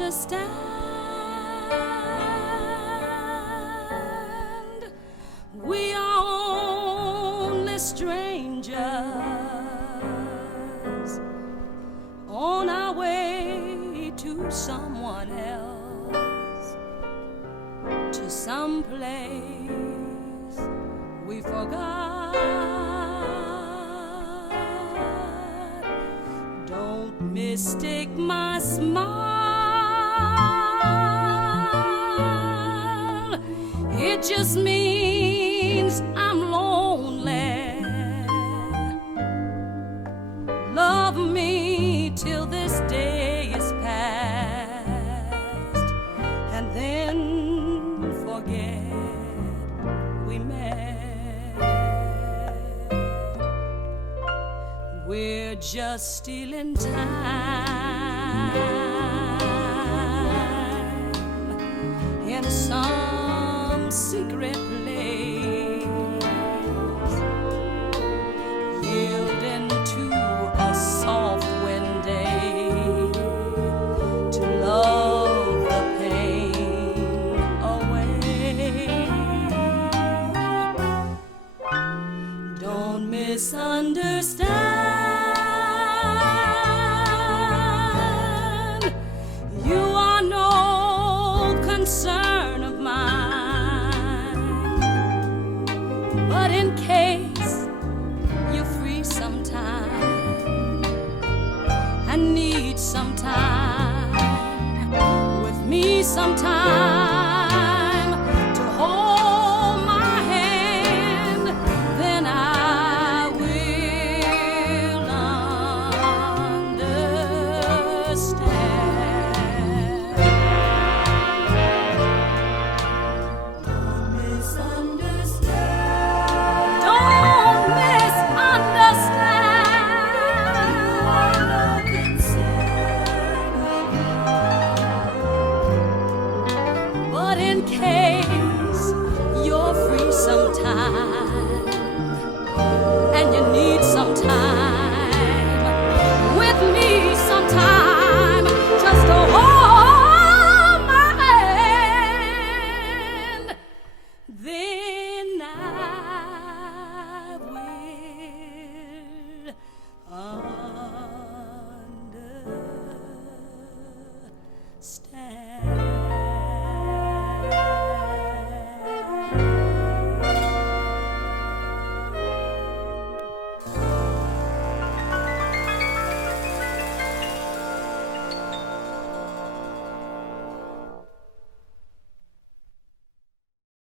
understand. We are only strangers on our way to someone else, to some place we forgot. Don't mistake my smile, it just means I'm lonely. Love me till this day is past, and then forget we met. We're just stealing time in some secret place, yielding to a soft wind day, to love the pain away. Don't misunderstand, you are no concern of mine, but in case you're free sometime and need some time with me sometime,